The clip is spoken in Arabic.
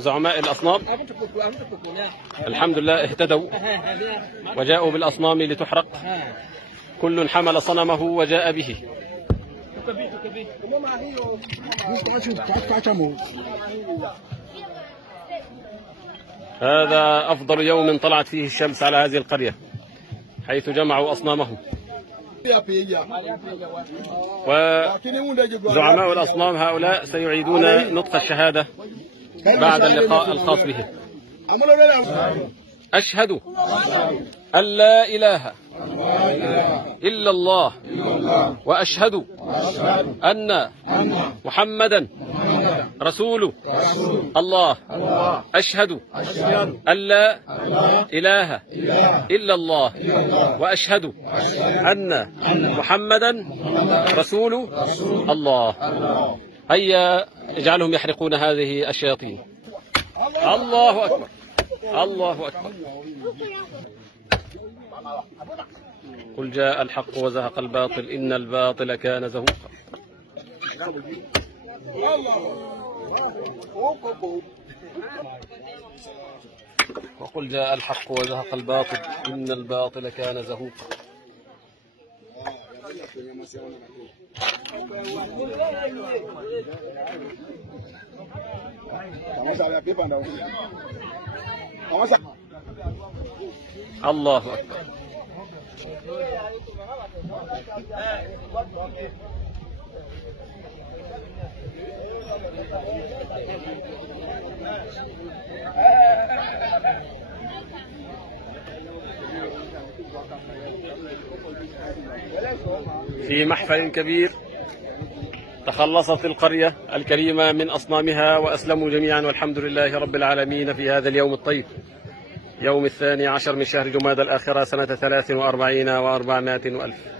وزعماء الأصنام الحمد لله اهتدوا وجاءوا بالأصنام لتحرق، كل حمل صنمه وجاء به. هذا أفضل يوم طلعت فيه الشمس على هذه القرية، حيث جمعوا أصنامهم. وزعماء الأصنام هؤلاء سيعيدون نطق الشهادة بعد اللقاء الخاص بهم. أشهد أن لا إله إلا الله وأشهد أن محمدا رسول الله. أشهد أن لا إله إلا الله وأشهد أن محمدا رسول الله. هيا اجعلهم يحرقون هذه الشياطين. الله أكبر، الله أكبر. قل جاء الحق وزهق الباطل إن الباطل كان زهوقا. وقل جاء الحق وزهق الباطل إن الباطل كان زهوقا. الله أكبر. في محفل كبير تخلصت القرية الكريمة من أصنامها وأسلموا جميعا، والحمد لله رب العالمين في هذا اليوم الطيب، يوم 12 من شهر جمادى الآخرة سنة 43 و400 وألف.